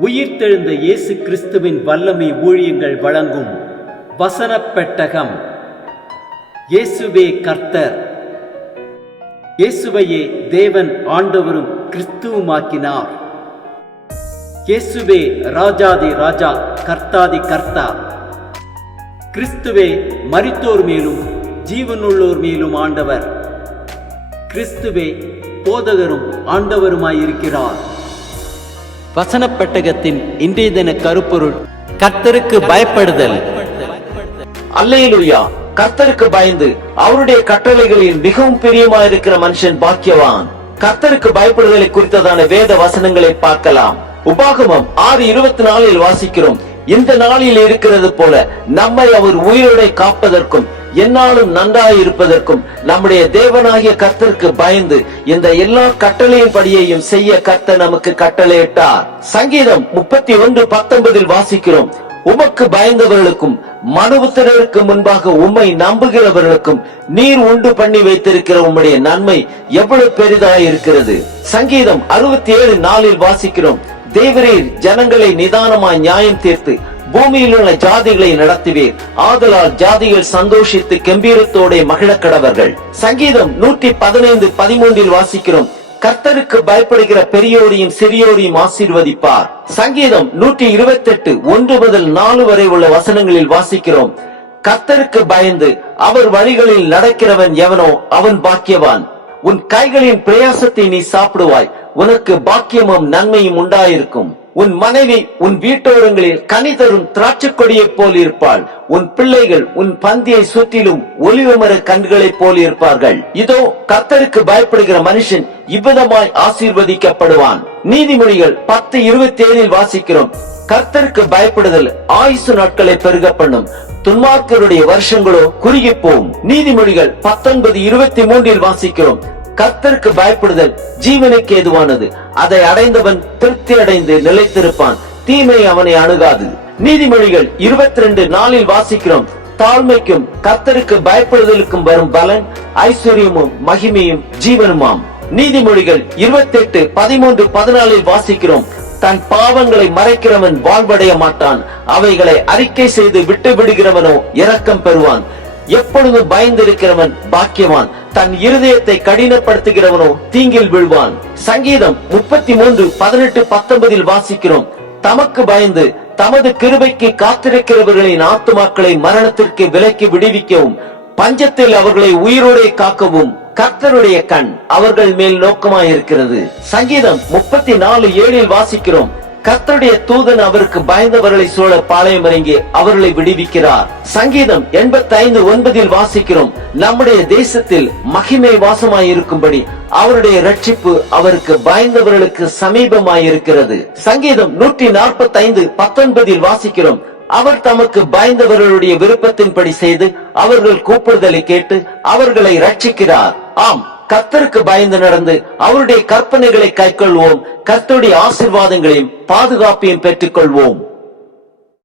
உயிர்த்தெழுந்த இயேசு கிறிஸ்துவின் வல்லமை ஊழியங்கள் வழங்கும் வசனப் பெட்டகம். இயேசுவே கர்த்தர். இயேசுவையே தேவன் ஆண்டவரும் கிறிஸ்துவுமாக்கினார். இயேசுவே ராஜாதி ராஜா, கர்த்தாதி கர்த்தா. கிறிஸ்துவே மரித்தோர் மேலும் ஜீவனுள்ளோர் மேலும் ஆண்டவர். கிறிஸ்துவே போதகரும் ஆண்டவருமாயிருக்கிறார். வசனப் பெட்டகத்தின் இன்றைய தின கருப்பொருள்: கர்த்தருக்கு பயப்படுதல். அல்லேலூயா! கர்த்தருக்கு பயந்து அவருடைய கட்டளைகளில் மிகவும் பிரியமாயிருக்கிற மனுஷன் பாக்கியவான். கர்த்தருக்கு பயப்படுதலை குறித்ததான வேத வசனங்களை பார்க்கலாம். உபாகமம் 6:24 வாசிக்கிறோம்: இந்த நாளில் இருக்கிறது போல நம்மை அவர் உயிரோடை காப்பதற்கும் என்னாலும் நன்றாயிருப்பதற்கும் நம்முடைய தேவனாகிய கர்த்தருக்கு பயந்து இந்த எல்லா கட்டளையின் படியையும் செய்ய கர்த்தர் நமக்கு கட்டளையிட்டார். சங்கீதம் 31:19 வாசிக்கிறோம்: உமக்கு பயந்தவர்களுக்கும் மனுபுத்திரருக்கு முன்பாக உம்மை நம்புகிறவர்களுக்கும் நீர் உண்டு பண்ணி வைத்திருக்கிற உம்முடைய நன்மை எவ்வளவு பெரிதாயிருக்கிறது. சங்கீதம் 67:4 வாசிக்கிறோம்: தேவரீர் ஜனங்களை நிதானமாய் நியாயம் தீர்த்து பூமியில் உள்ள ஜாதிகளை நடத்துவீர், ஆதலால் ஜாதிகள் சந்தோஷித்து கம்பீரத்தோட மகிழக்கடவர்கள். சங்கீதம் 115:13 வாசிக்கிறோம்: கர்த்தருக்கு பயப்படுகிற பெரியோரையும் சிறியோரையும் ஆசீர்வதிப்பார். சங்கீதம் 128:1-4 வரை உள்ள வசனங்களில் வாசிக்கிறோம்: கர்த்தருக்கு பயந்து அவர் வழிகளில் நடக்கிறவன் எவனோ அவன் பாக்கியவான். உன் கைகளின் பிரயாசத்தை நீ சாப்பிடுவாய், உனக்கு பாக்கியமும் நன்மையும் உண்டாயிருக்கும். உன் மனைவி உன் வீட்டோரங்களில் கனி தரும் திராட்சை கொடியை போல் இருப்பாள். உன் பிள்ளைகள் உன் பந்தியை சுற்றிலும் ஒலிவமர கன்றுகளைப் போல் இருப்பார்கள். இதோ கர்த்தருக்கு பயப்படுகிற மனுஷன் இவ்விதமாய் ஆசீர்வதிக்கப்படுவான். நீதிமொழிகள் 10:27 வாசிக்கிறோம்: கர்த்தருக்கு பயப்படுதல் ஆயுசு நாட்களை பெருக பண்ணும், துன்மார்க்கருடைய வருஷங்களோ குறுகி போகும். நீதிமொழிகள் 19:23 வாசிக்கிறோம்: கர்த்தருக்கு பயப்படுதல் ஜீவனுக்கு ஏதுவானது, அதை அடைந்தவன் திருப்தி அடைந்து நிலைத்திருப்பான், தீமை அவனை அணுகாது. நீதிமொழிகள் 22:4 வாசிக்கிறோம்: தாழ்மைக்கும் கர்த்தருக்கு பயப்படுதலுக்கும் வரும் பலன் ஐஸ்வர்யமும் மகிமையும் ஜீவனுமாம். நீதிமொழிகள் 28:13-14 வாசிக்கிறோம்: தன் பாவங்களை மறைக்கிறவன் வாழ்வடைய மாட்டான், அவைகளை அறிக்கை செய்து விட்டு விடுகிறவனோ இரக்கம் பெறுவான். எப்பொழுதும் பயந்திருக்கிறவன் பாக்கியவான், தன் இருதயத்தை கடினப்படுத்துகிறவனோ தீங்கில் விழுவான். சங்கீதம் 33:18-19 வாசிக்கிறோம்: தமக்கு பயந்து தமது கிருபைக்கு காத்திருக்கிறவர்களின் ஆத்துமாக்களை மரணத்திற்கு விலக்கி விடுவிக்கவும், பஞ்சத்தில் அவர்களை உயிரோடே காக்கவும் கர்த்தருடைய கண் அவர்கள் மேல் நோக்கமாயிருக்கிறது. சங்கீதம் 34:7 வாசிக்கிறோம்: கர்த்தருடைய தூதன் அவருக்கு பயந்தவர்களை சூழ பாளையம் இறங்கி அவர்களை விடுவிக்கிறார். சங்கீதம் 85:9 வாசிக்கிறோம்: நம்முடைய தேசத்தில் மகிமை வாசமாயிருக்கும்படி அவருடைய ரட்சிப்பு அவருக்கு பயந்தவர்களுக்கு சமீபமாயிருக்கிறது. சங்கீதம் 145:19 வாசிக்கிறோம்: அவர் தமக்கு பயந்தவர்களுடைய விருப்பத்தின்படி செய்து அவர்கள் கூப்பிடுதலை கேட்டு அவர்களை ரட்சிக்கிறார். ஆம், கர்த்தருக்கு பயந்து நடந்து அவருடைய கற்பனைகளை கைக்கொள்வோம். கர்த்தருடைய ஆசீர்வாதங்களையும் பாதுகாப்பையும் பெற்றுக் கொள்வோம்.